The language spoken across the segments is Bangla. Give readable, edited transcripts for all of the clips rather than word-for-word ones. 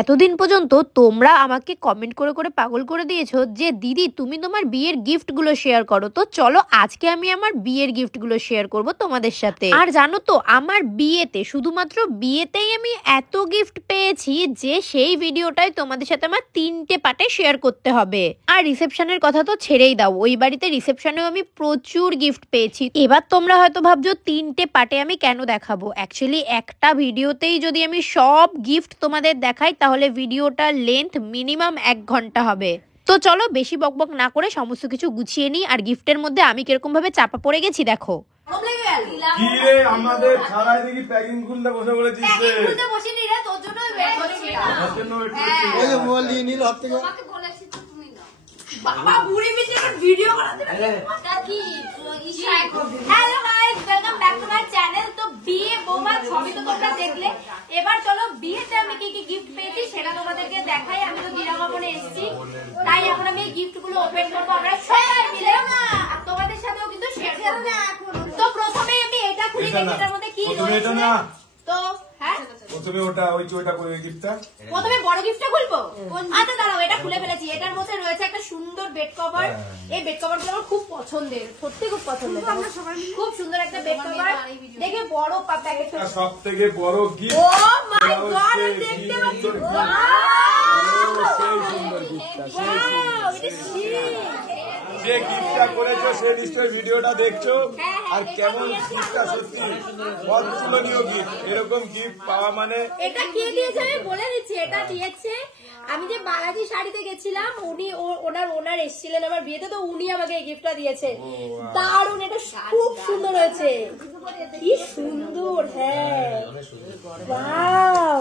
এতদিন পর্যন্ত তোমরা আমাকে কমেন্ট করে করে পাগল করে দিয়েছো যে দিদি তুমি তোমার বিয়ের গিফটগুলো শেয়ার করো। তো চলো আজকে আমি আমার বিয়ের গিফটগুলো শেয়ার করব তোমাদের সাথে। আর জানো তো আমার বিয়েতে, শুধুমাত্র বিয়েতেই আমি এত গিফট পেয়েছি যে সেই ভিডিওটাই তোমাদের সাথে আমার 3টে পার্টে শেয়ার করতে হবে। আর রিসেপশনের কথা তো ছেড়েই দাও, ওই বাড়িতে রিসেপশনেও আমি প্রচুর গিফট পেয়েছি। এবার তোমরা হয়তো ভাবছো 3টে পার্টে আমি কেন দেখাবো। অ্যাকচুয়ালি একটা ভিডিওতেই যদি আমি সব গিফট তোমাদের দেখাই তাহলে ভিডিওটার লেন্থ মিনিমাম 1 ঘন্টা হবে। তো চলো বেশি বকবক না করে সমস্ত কিছু গুছিয়ে নিই। আর গিফটের মধ্যে আমি কিরকম ভাবে চাপা পড়ে গেছি দেখো। কি রে আমাদের ছাড়াই দেখি প্যাকিং খুলতে বসে পড়েছিস রে। খুলতে বসিনি রে, তোর জন্য ওয়েট করছি না। তোর জন্য ওয়েট করছি। এই যে বলি নীল হাত থেকে তোমাকে বলেছি তো তুমি না। বাবা বুড়ি মিছে ভিডিও বানাতে হবে। ওটা কি ইশারা করবে। Hello guys, welcome back to my channel. তো বিয়ে বৌমা ছবি তো তোমরা দেখলে, এবার চলো বিয়েতে আমি কি কি গিফট পেয়েছি সেটা তোমাদেরকে দেখাই। আমি তো দিরামামনে এসেছি, তাই এখন আমি গিফটগুলো ওপেন করব আমরা সবাই মিলে। আর তোমাদের সাথেও কিন্তু শেয়ার করব। তো প্রথমে আমি এটা খুলে দেখি এটার মধ্যে কি রয়েছে। তো হ্যাঁ প্রথমে ওটা ওই চোটা করে গিফটটা, প্রথমে বড় গিফটটা খুলবো। আচ্ছা দাঁড়াও, এটা খুলে ফেলেছি। এটার মধ্যে রয়েছে একটা সুন্দর বেড কভার। এই বেড কভারগুলো আমার খুব পছন্দের, সত্যি খুব পছন্দের। খুব সুন্দর একটা বেড কভার, দেখে বড় প্যাকেট। সবথেকে বড় গিফট। ও মাই গড, দেখতে পাচ্ছি। সেই সুন্দর গিফটটা, যে গিফটটা করেছো সে নিশ্চয়ই ভিডিওটা দেখছো। আর কেমন গিফটটা, সত্যি অতুলনীয় গিফট। এরকম গিফট পাওয়া মানে। এটা কে দিয়েছে আমি বলে দিচ্ছি। এটা দিয়েছে, আমি যে বালাজি শাড়িতে গেছিলাম, উনি ওনার এসেছিলেন আমার বিয়েতে, তো উনি আমাকে এই গিফটটা দিয়েছে। দারুণ, এটা খুব সুন্দর হয়েছে। কি সুন্দর, হ্যাঁ ওয়াও।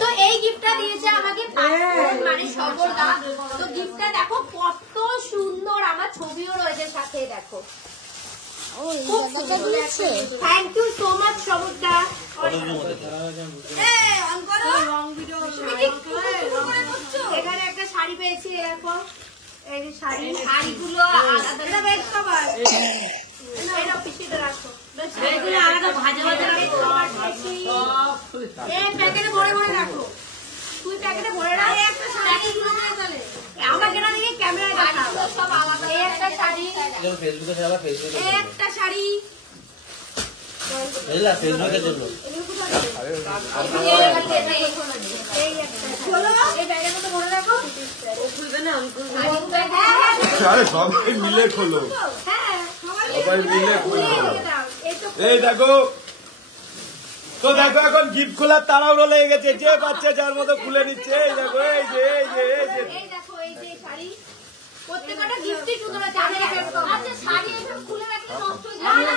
তো এই গিফটটা দিয়েছে আমাকে মানে সবরদা। তো গিফটটা দেখো কত সুন্দর, আমার ছবিও রয়েছে সাথে, দেখো থ্যাংক ইউ সো মাচ সবরদা। এখানে একটা শাড়ি পেয়েছি, এরকম এই যে শাড়িগুলো আলাদা বেড কভার। এটা পিছিয়ে রাখো, শাড়িগুলো আলাদা ভাজা ভাজা বেড কভার পেয়েছি। এই প্যাকেটে ভরে ভরে রাখো, তুই প্যাকেটে ভরে রাখ। একটা শাড়ি আমাকে না দিয়ে ক্যামেরায় দেখা সব আলাদা। এই একটা শাড়ি, ফেসবুকে ছাড়া ফেসবুকে এই একটা শাড়ি এলা ফেসবুকে জন্য। আরে সবাই মিলে খোলো, সবাই মিলে খোলো। এই দেখো, তো দেখো এখন গিফট খোলার তাড়াহুড়ো লেগে গেছে, যে বাচ্চা যার মতো খুলে নিচ্ছে। এই দেখো, এই যে এই যে এই যে দেখো, এই যে শাড়ি প্রত্যেকটা গিফটই সুন্দর আছে। আচ্ছা শাড়ি এখন খুলে রাখলে নষ্ট হয়ে যাবে না,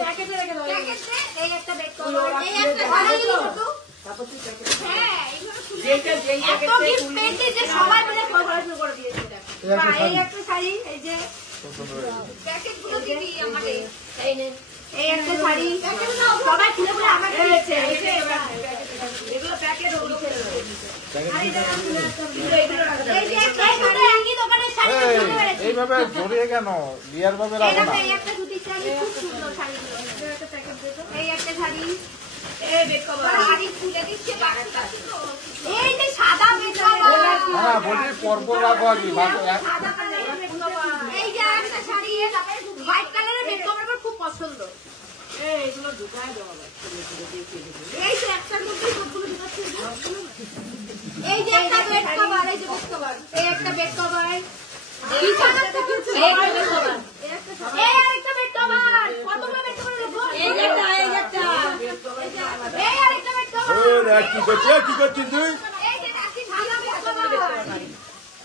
প্যাকেটে রেখে দাও। প্যাকেটে এই একটা বেড কভার, এই একটা শাড়ি তো তারপর তুই প্যাকেট। হ্যাঁ এইভাবে খুলে এত গিফট পেয়েছি যে সবাই মিলে কভার করে দিয়েছে। দেখো এই একটা শাড়ি, এই যে প্যাকেটগুলো দিবি আমাকে। এই নে এই একটা শাড়ি, সবাই খুলে খুলে আমাকে দিয়েছে। এই যে এগুলো প্যাকেট হলো। এইভাবে জড়িয়ে কেন বিয়ার ভাবে রাখো না। এই একটা সুতি শাড়ি, খুব সুন্দর শাড়ি। একটা প্যাকেট দেখো, এই একটা শাড়ি, এই বেড কভার। শাড়ি খুলে দিচ্ছে বাক্সটা। এই যে সাদা বেড কভার, না বলি পরপর রাখো আগে। সাদা কালারের বেড কভার। এই যে একটা শাড়ি, হোয়াইট কালারের বেড কভার আমার খুব পছন্দ। এইগুলো ঢুকায় দেওয়া যায়, এই যে একটার মধ্যে সবগুলো ঢুকাচ্ছে। এই যে একটা বেড কভার, এই যে বেড কভার, এই একটা বেড কভার, এই একটা বেড কভার, এই আরেকটা বেড কভার। কতগুলো বেড কভার রাখবো? এই একটা, এই একটা, এই আরেকটা বেড কভার। ও দেখ কি করছিস, কি করছিস তুই? এই যে রাখি ভালো বেড কভার।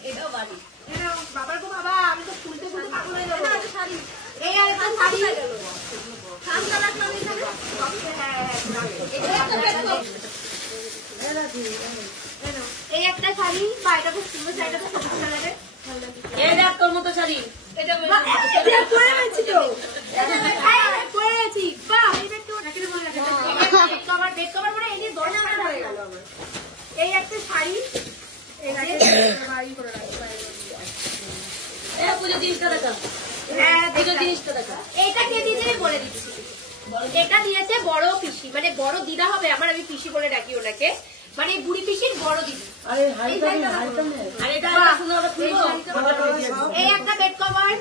এটাও বাড়ি, এটা বাবার গো বাবা, আমি তো খুলতে খুলতে পাগল হয়ে যাব। এই শাড়ি, এই আরেকটা শাড়ি, ঠান্ডা লাগলো এখানে। হ্যাঁ এটা একটা বেড কভার। এই একটা শাড়ি, বা এটা খুব সুন্দর শাড়িটা, তো সবুজ কালারের। এই দেখ তোর মতো শাড়ি, এটা পরে আছি তো, পরে আছি। বাহ, এই বেড কভার, বেড কভার পরে এই যে 10 টাকা হয়ে গেল আমার। এই একটা শাড়ি, এই বাড়ি করে রাখি। এই পুজো জিনিসটা দেখা, হ্যাঁ পুজো জিনিসটা দেখা। এটা কে দিয়েছে বলে দিচ্ছি। এটা দিয়েছে বড় পিসি, মানে বড় দিদা হবে আমার, আমি পিসি বলে ডাকি ওনাকে। মানে বুড়ি পিসির বড় দিদি। আরে হাইটা নে, হাইটা নে। আর এটা সুন্দর করে খুলবো। এই একটা বেড কভার,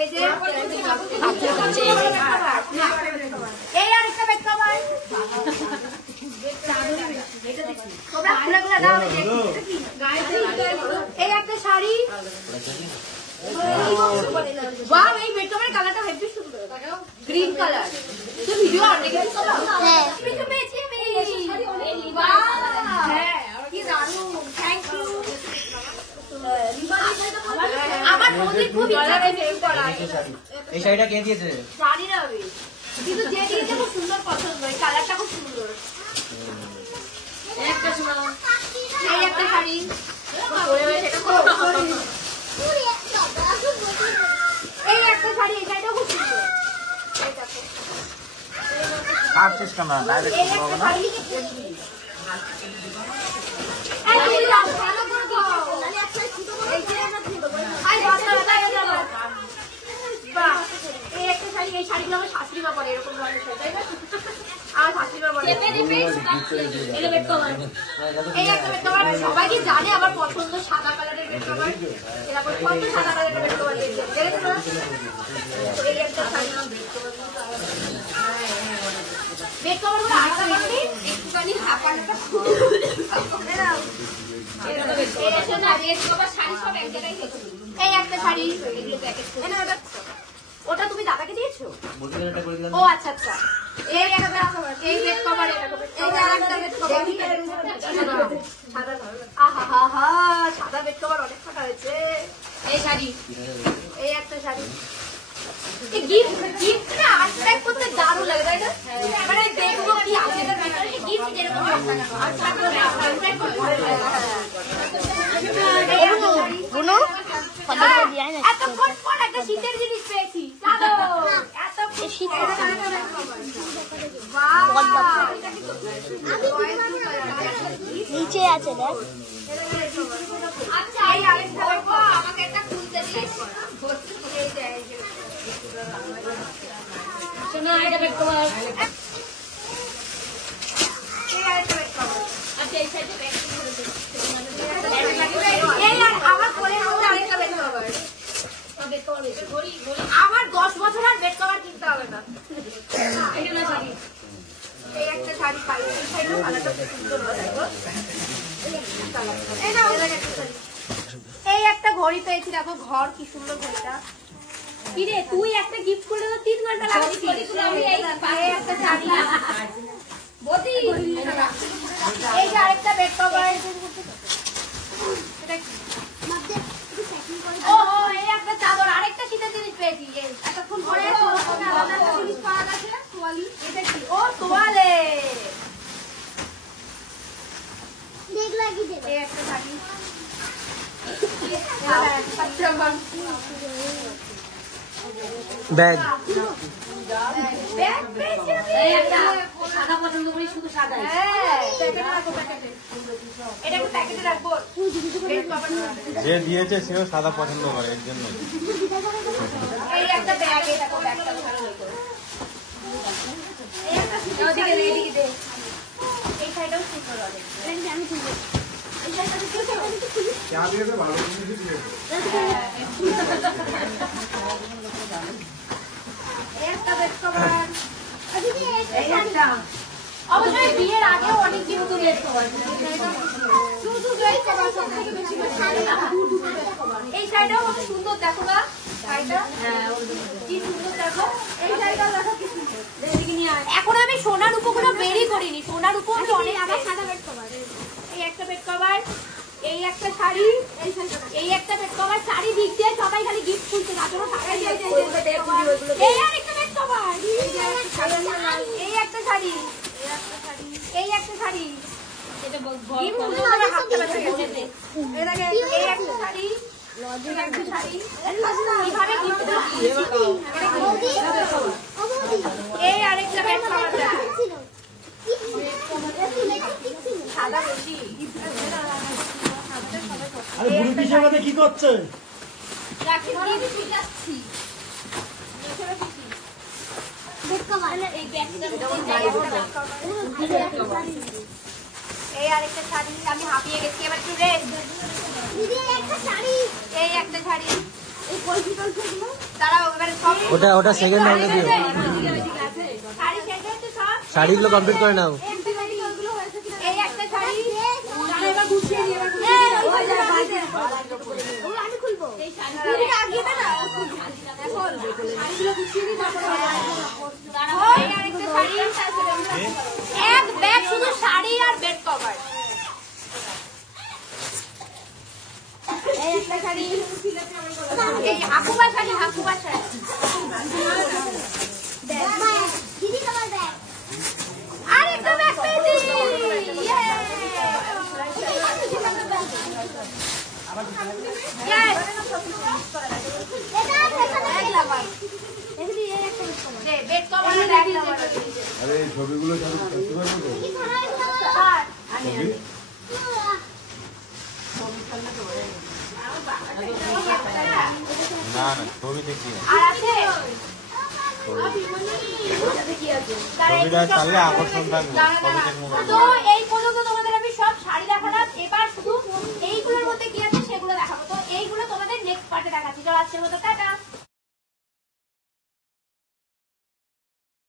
এই যে এই আরেকটা বেড কভার। তোমরা খুলে খুলে দাও। এই একটা শাড়ি। ওয়াও, এই বেড কভারের কালারটা হেভি সুন্দর, গ্রিন কালার। তুই ভিডিও অন দেখেছিস তো? হ্যাঁ, কিছু পেয়েছি আমি। ওয়াও, হ্যাঁ, কি দারুণ, থ্যাংক ইউ। আমার বৌদির খুব ইচ্ছা আছে এই করা। এই শাড়িটা কে দিয়েছে? জানি না আমি, কিন্তু যে দিয়েছে খুব সুন্দর পছন্দ, এই কালারটা খুব সুন্দর। একটা শোনাও, এই একটা শাড়ি। এই একটা শাড়ি, এই শাড়িটাও খুব সুন্দর। এই দেখো, আর সিস্টেম না, ডাইরেক্ট এই একটা শাড়ি। এই তুমি দাও, ভালো করে দাও। এই যে আই বাচ্চা লাগাই দাও। বাহ, এই একটা শাড়ি, এই শাড়িগুলো আমার শাশুড়ি মা পরে, এরকম ধরনের শাড়ি, তাই না? আর শাশুড়ি মা পরে। এই বেড কভার, এই একটা বেড কভার সবাই কি জানে আমার পছন্দ সাদা কালারের বেড কভার। এরকম কত সাদা কালারের বেড কভার দিয়েছে, দেখেছো না? তো এই একটা শাড়ি, বেড কভার গুলো আলাদা করে একটুখানি হাঁকাটা খুলে দাও। এই একটা শাড়ি, ওটা তুমি দাদাকে দিয়েছো? ও আচ্ছা আচ্ছা। এই একটা, এই বেড কভার, এই আরেকটা বেড কভার। আহা, সাদা বেড কভার অনেক টাকা হয়েছে। এই শাড়ি, এই একটা শাড়ি। এই গিফট না আট্রাক্ট করতে দারুণ লাগে, তাই না? মানে দেখবো কি আছে এটার ভিতরে, গিফট যেরকম এতক্ষণ পর একটা শীতের জিনিস পেয়েছি। চলো, এত শীতের নিচে আছে দেখ। আচ্ছা, এই আরেকটা দেখো, আমাকে একটা খুলতে দিস। শোনো, এটা বেড কভার। এই আরেকটা বেড কভার। আচ্ছা, এই সাইডে বেড কভার। এই আর আমার কোলের মধ্যে আরেকটা বেড কভার। বেড কভার এসে ঘড়ি আমার 10 বছর আর বেড কভার কিনতে হবে না। এই না শাড়ি, এই একটা শাড়ি পাই, এই শাড়িটা কালারটা খুব সুন্দর হয়। দেখো, এই নাও, এই একটা শাড়ি। এই একটা ঘড়ি পেয়েছি, দেখো ঘর কি সুন্দর ঘড়িটা। কি রে, তুই একটা গিফট করলে তো 3 ঘন্টা লাগছিস। এই একটা শাড়ি, বদি। এই যে আরেকটা বেড কভার। ও, এই একটা চাদর, আরেকটা শীতের জিনিস পেয়েছি। এতক্ষণ পরে জিনিস পাওয়া গেছে না, তোয়ালি। এটা কি? ও, তোয়ালে। এই একটা শাড়ি। ব্যাগ। ব্যাগ পেয়েছি আমি। এই একটা সাদা পছন্দ করি, শুধু সাদা। হ্যাঁ, প্যাকেটে রাখবো, প্যাকেটে। এটাকে প্যাকেটে রাখবো। Bed cover. যে দিয়েছে সেও সাদা পছন্দ করে, এর জন্য। এই একটা ব্যাগ, এই দেখো ব্যাগটা ভালো লাগে। এই একটা ওদিকে দে, এদিকে দে। এই সাইডেও সুন্দর হবে। আমি খুলবো। এই সাইডটা দেখো। চা দিয়েছে, ভালো জিনিসই দিয়েছে। এই একটা বেড কভার। এই একটা। অবশ্যই বিয়ের আগে অনেক কিছু বেড কভার। শুধু বেড কভার, সব থেকে বেশি বেড কভার। এই সাইডেও কত সুন্দর, দেখো না শাড়িটা। কি সুন্দর দেখো। এই শাড়িটাও দেখো কি সুন্দর। এখন আমি সোনার উপগুলো বেরই করিনি, সোনার উপর আমি অনেক আবার সাদা বেড কভার। এই একটা বেড কভার, এই একটা শাড়ি, এই একটা বেড কভার। শাড়ি দিক দিয়ে সবাই খালি গিফট খুলছে, না কোনো টাকা দিয়ে এই আরেকটা বেড কভার। এই একটা শাড়ি, এই একটা শাড়ি। এটা হাতে বাঁচা গেছে। এই একটা শাড়ি, এই একটা শাড়ি। এইভাবে গিফট দিচ্ছি। এই আরেকটা বেড কভার দেখো। সাদা বেশি। আরে বুড়ি পিসে আমাদের কি করছে? রাখি দিয়ে যাচ্ছি। এই ব্যাগটা এই আরেকটা শাড়ি, আমি হাঁপিয়ে গেছি, এবার একটু রেস্ট। দিদি একটা শাড়ি, এই একটা শাড়ি, এই কলসি টলসিগুলো দাঁড়াও, এবারে সব ওটা সেকেন্ড রাউন্ডে দিও। শাড়ি শেষ হয়েছে সব। শাড়িগুলো কমপ্লিট করে নাও। এই একটা শাড়ি, এবার গুছিয়ে নিয়ে এবার আমি খুলবো। দিদিকে আগিয়ে দে না। এখন শাড়িগুলো গুছিয়ে নিই, তারপরে এই আরেকটা শাড়ি, এক ব্যাগ শুধু শাড়ি আর বেড কভার। এই একটা শাড়ি, এই হাকুবা শাড়ি, হাকুবা শাড়ি। দিদি তোমার ব্যাগ। আরেকটা ব্যাগ পেয়েছি, ইয়ে। Yes! দে, bed cover আর bag cover। আরে এই ছবিগুলো সব করতে পারবো তো? আর না না ছবি দেখি আর আছে? ছবিটা চাললে আকর্ষণ থাকবে ছবি দেখবো তো এই পর্যন্ত তোমাদের আমি সব শাড়ি দেখালাম, এবার শুধু এইগুলোর মধ্যে কি আছে সেগুলো দেখাবো। তো এইগুলো তোমাদের নেক্সট পার্টে দেখাচ্ছি। চলো আজকের মতো টাটা।